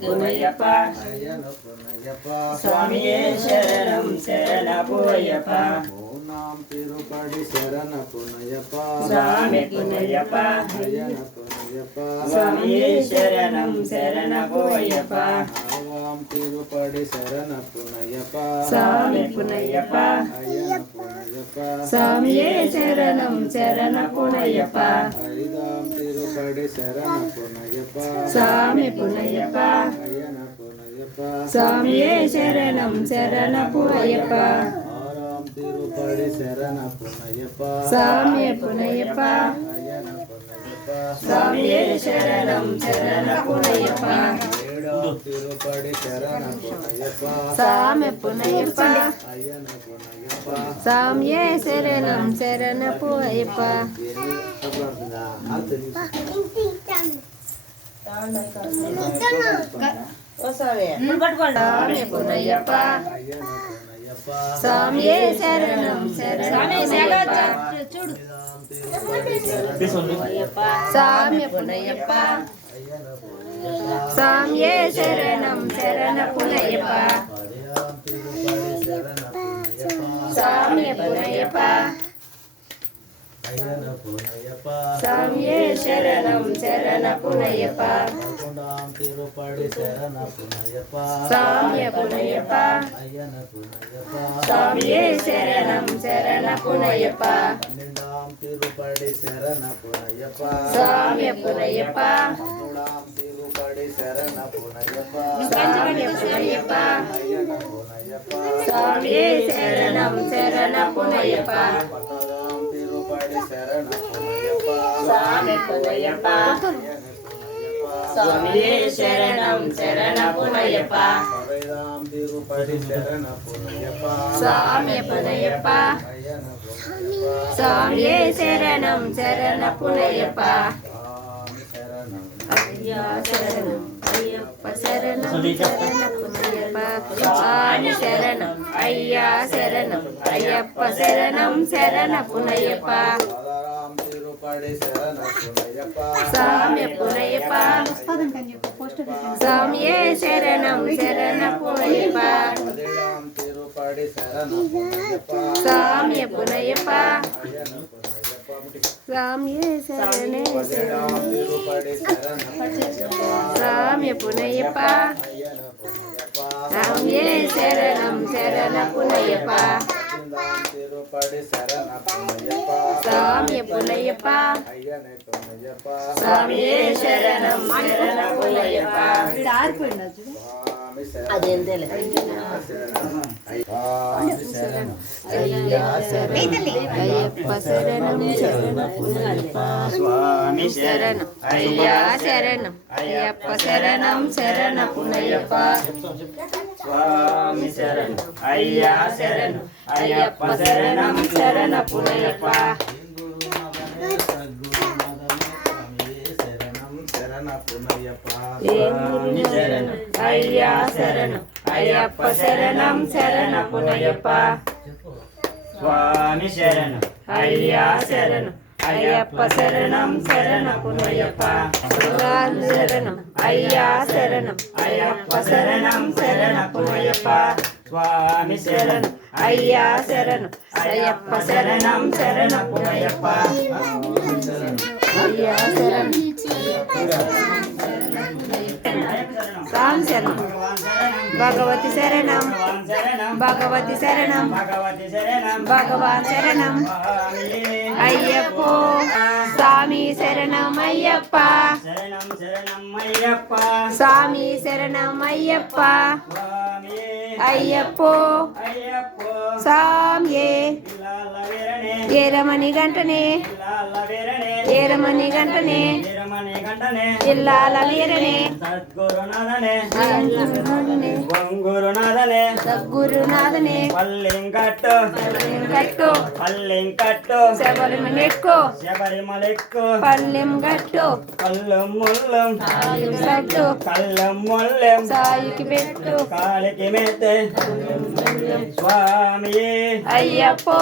పునయ్యప్ప స్వామియే శరణం శరణపోయప్ప ఓం తిరుపడి శరణ పునయ్యప్ప స్వామి పునయ్యప్ప అయ్యన పునయ్యప్ప స్వామియే శరణం శరణపోయప్ప ఓం తిరుపడి శరణ పునయ్యప్ప స్వామి పునయ్యప్ప అయ్యన పునయ్యప్ప స్వామియే శరణం శరణపునయ్యప్ప ఐదాం తిరుపడి శరణ పునయ్యప్ప స్వామి పునయ్యప్ప అయ్యన పునయ్యప్ప స్వామియే శరణం శరణపునయ్యప్ప ఆరాం తిరుపడి శరణ పునయ్యప్ప స్వామి పునయ్యప్ప అయ్యన పునయ్యప్ప స్వామియే శరణం శరణపునయ్యప్ప ఏడాం తిరుపడి శరణ పునయ్యప్ప స్వామి పునయ్యప్ప అయ్యన పునయ్యప్ప స్వామియే శరణం శరణపునయ్యప్ప స్వామి పునయ్యప్ప స్వామియే శరణం శరణపునయ్యప్ప స్వామి పునయ్యప్ప స్వామియే శరణం శరణపునయ్యప్ప స్వామి పునయ్యప్ప అయ్యన పునయ్యప్ప స్వామియే శరణం శరణపునయ్యప్ప తిరుపడి శరణ పునయ్యప్ప స్వామి పునయ్యప్ప అయ్యన పునయ్యప్ప స్వామియే శరణం శరణపునయ్యప్ప పన్నెండాం తిరుపడి శరణ పునయ్యప్ప స్వామి పునయ్యప్ప మూడాం తిరుపడి శరణ పునయ్యప్ప స్వామి పునయ్యప్ప అయ్యన పునయ్యప్ప స్వామియే శరణం శరణపునయ్యప్ప పద్నాలుగాం తిరుపడి శరణ పునయ్యప్ప స్వామి పునయ్యప్ప అయ్యన పునయ్యప్ప స్వామియే శరణం శరణపునయ్యప్ప పదైదాం తిరుపడి శరణ పునయ్యప్ప స్వామి పునయ్యప్ప అయ్యన పునయ్యప్ప స్వామియే శరణం శరణపునయ్యప్ప స్వామి శరణం అయ్యా శరణం అయ్యప్ప శరణం శరణపునయ్యప్ప స్వామి శరణం అయ్యా శరణం అయ్యప్ప శరణం శరణపునయ్యప్ప పదహారాం తిరుపడి శరణ పునయ్యప్ప స్వామి పునయ్యప్ప స్వామియే శరణం శరణపునయ్యప్ప పదిహేడాం తిరుపడి శరణ పునయ్యప్ప స్వామి పునయ్యప్ప అయ్యన పునయ్యప్ప స్వామియే శరణే పదిహేడాం తిరుపడి శరణ పునయ్యప్ప స్వామి పునయ్యప్ప అయ్యన పునయ్యప్ప స్వామియే శరణం శరణపునయ్యప్ప పద్దెనిమిదాం తిరుపడి శరణ పునయ్యప్ప స్వామి పునయ్యప్ప అయ్యన పునయ్యప్ప స్వామియే శరణం శరణపునయ్యప్ప స్వామి శరణం స్వామి శరణం అయ్యా శరణం అయ్యప్ప శరణం శరణపునయ్యప్ప స్వామి శరణం అయ్యా శరణం అయ్యప్ప శరణం శరణపునయ్యప్ప స్వామి శరణం అయ్యా శరణం అయ్యప్ప శరణం శరణపునయ్యప్ప స్వామి శరణం అయ్యా శరణం అయ్యప్ప శరణం శరణపునయ్యప్ప స్వామి శరణం అయ్యా శరణం అయ్యప్ప శరణం శరణపునయ్యప్ప స్వామి శరణం అయ్యా శరణం అయ్యప్ప శరణం శరణపునయ్యప్ప స్వామి శరణం అయ్యా శరణం అయ్యప్ప శరణం శరణపునయ్యప్ప అయ్యా శరణం రామ్ శరణం భగవతి శరణం భగవతి శరణం భగవాన్ శరణం అయ్యప్పో స్వామి శరణం అయ్యప్ప స్వామి శరణం అయ్యప్ప అయ్యప్పో స్వామియే ఏరమణి గంటనే ఏరమణి గంటనే ఇల్లాల వీరనే గురునాథనే సద్గురునాథనే పల్లింకట్టు కట్టు పల్లింకట్టు శబరిమలెక్కు శబరిమలెక్కు పల్లెం గట్టు కల్లం ముల్లం కట్టు కల్లం ముల్లెం సాయికి పెట్టు కాలికి మెత్తే స్వామియే అయ్యప్పో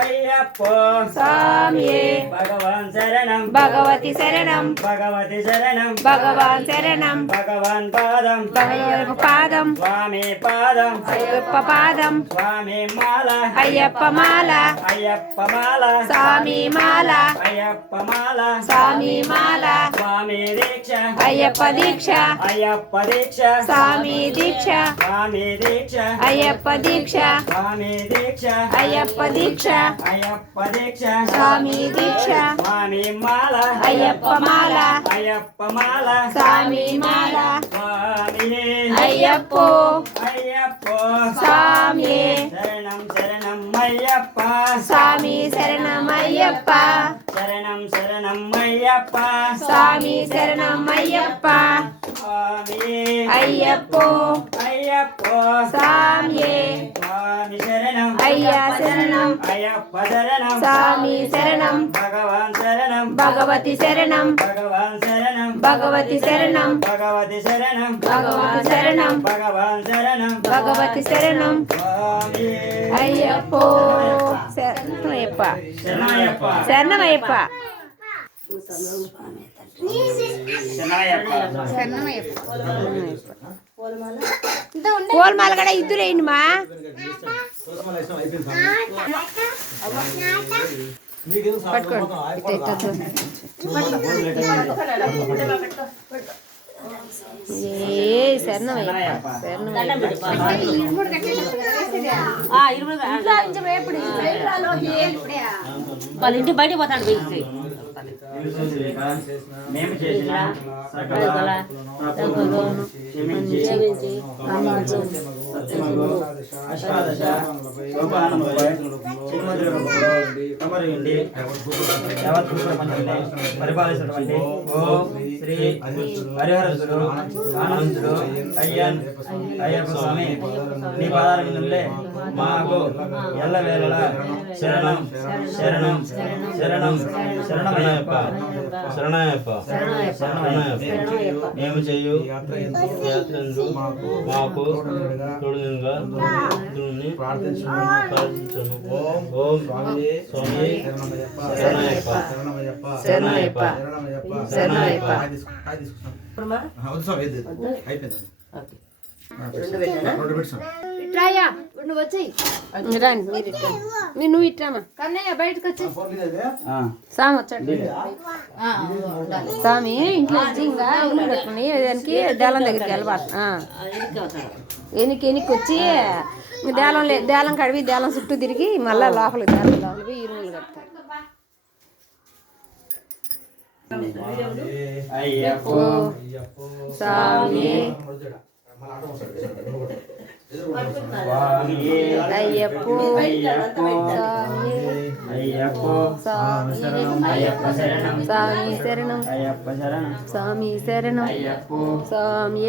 అయ్యప్పో స్వామియే భగవాన్ శరణం భగవతి శరణం భగవతి శరణం భగవాన్ శరణం భగవాన్ పాదం భగవతి పాదం స్వామి పాదం అయ్యప్ప పాదం స్వామి మాల అయ్యప్ప మాల అయ్యప్ప మాల స్వామి మాల అయ్యప్ప మాల స్వామి మాల స్వామి దీక్ష అయ్యప్ప దీక్ష అయ్యప్ప దీక్ష స్వామి దీక్ష స్వామి దీక్ష అయ్యప్ప దీక్ష స్వామి దీక్ష అయ్యప్ప దీక్ష అయ్యప్ప దీక్ష స్వామి దీక్ష స్వామి మాల అయ్యప్ప మాల అయ్యప్ప మాల స్వామి మాల స్వామి అయ్యప్పో అయ్యప్పో స్వామి శరణం శరణం అయ్యప్ప స్వామి శరణం అయ్యప్ప శరణం శరణం అయ్యప్ప స్వామి శరణం అయ్యప్ప స్వామి అయ్యప్పో అయ్యప్పో స్వామి స్వామి శరణం అయ్యా శరణం అయ్యప్ప శరణం స్వామి శరణం భగవాన్ శరణం భగవతి శరణం భగవాన్ శరణం భగవతి శరణం భగవతి శరణం భగవాన్ శరణం భగవాన్ శరణం భగవతి శరణం స్వామి అయ్యప్పో శరణమయ్యప్ప శరణయ్యప్ప శరణమయ్యప్ప శరణయ్యప్ప పూలమాల కూడా ఇద్దరు వేయండి మా ఏ శరణమయ్యప్ప వాళ్ళ ఇంటి బయటకు పోతాడు వెళ్తే మేము చేసిన సకల తప్పులను క్షమించి సత్యమగు అష్టాదశ సోపానములపై చిన్మధురములో తమరుండి యావత్ ప్రపంచాన్ని పరిపాలిస్తున్నటువంటి ఓం శ్రీ హరిహరసుడు ఆనందుడు అయ్యప్ప స్వామి నీ పాదారవిందులే మాకు ఎల్లవేళలా శరణం శరణం శరణం శరణమయ్యప్ప శరణయ్యప్ప శరణయ్యప్ప మేము చేయు యాత్రందు మాకు తోడుగా ప్రార్థించను ఓం స్వామి శరణయ్యప్ప శరణయ్యప్ప శరణయ్యప్ప రండి మీరు ఇట్రా నువ్వు ఇట్రామా కన్నయ్య బయటకు వచ్చి సామి వచ్చాడు స్వామి ఇంట్లో వచ్చి ఇంకా ఇల్లు కట్టుకుని దానికి దేలం దగ్గరికి వెళ్ళబాటు ఎనికి వచ్చి దేలం దేలం కడివి దేలం చుట్టూ తిరిగి మళ్ళీ లోపలికి దేలం లోపలికి పోయి ఇరువులు కడతారు అయ్యప్ప స్వామి అయ్యప్ప అయ్యప్ప స్వామి అయ్యప్ప శరణం స్వామి శరణం అయ్యప్ప శరణం స్వామి శరణం అయ్యప్ప స్వామి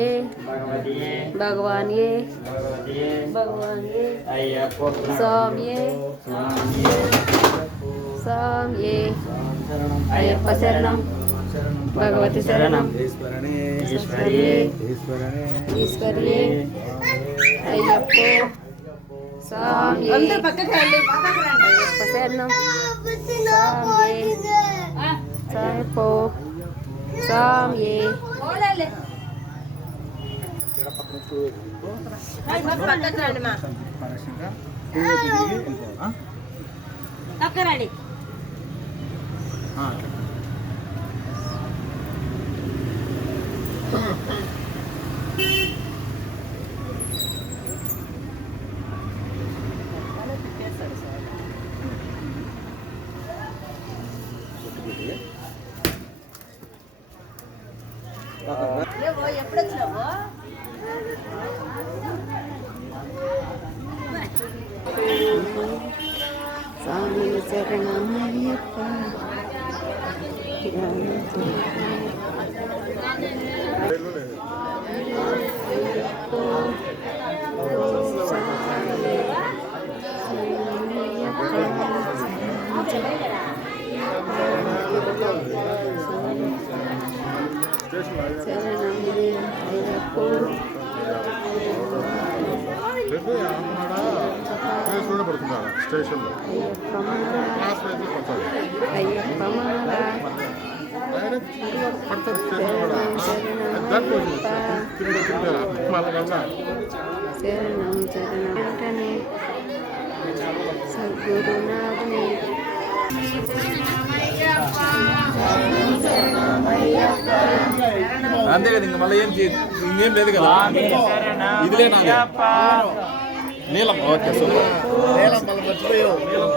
భగవతియే భగవాన్ ఏ భగవతియే భగవాన్ ఏ అయ్యప్ప స్వామి స్వామి అయ్యప్ప శరణం భగవతి శరణం ఈశ్వరియే ఈశ్వరియే అయ్యప్ప స్వామి అయ్యప్ప శరణం స్వామి సాయప్ప స్వామి తక్కరండి స్వామి శరణం అయ్యప్ప శరణం అయ్యప్ప ప్లేస్లోనే పడుతున్నారు స్టేషన్లో అయ్యప్ప మాల క్లాస్ అయితే పడతారు అయ్యప్ప మాల డైరెక్ట్ పడతారు స్టేషన్ కూడా దాంట్లో తిరిగి మళ్ళీ శరణం శరణం వెంటనే సద్గురునాథుని అంతే కదా ఇంకా మళ్ళీ ఇంకేం లేదు కదా ఇదిలే నీలం ఓకే సూపర్ నీలం మళ్ళీ మర్చిపోయావు నీలం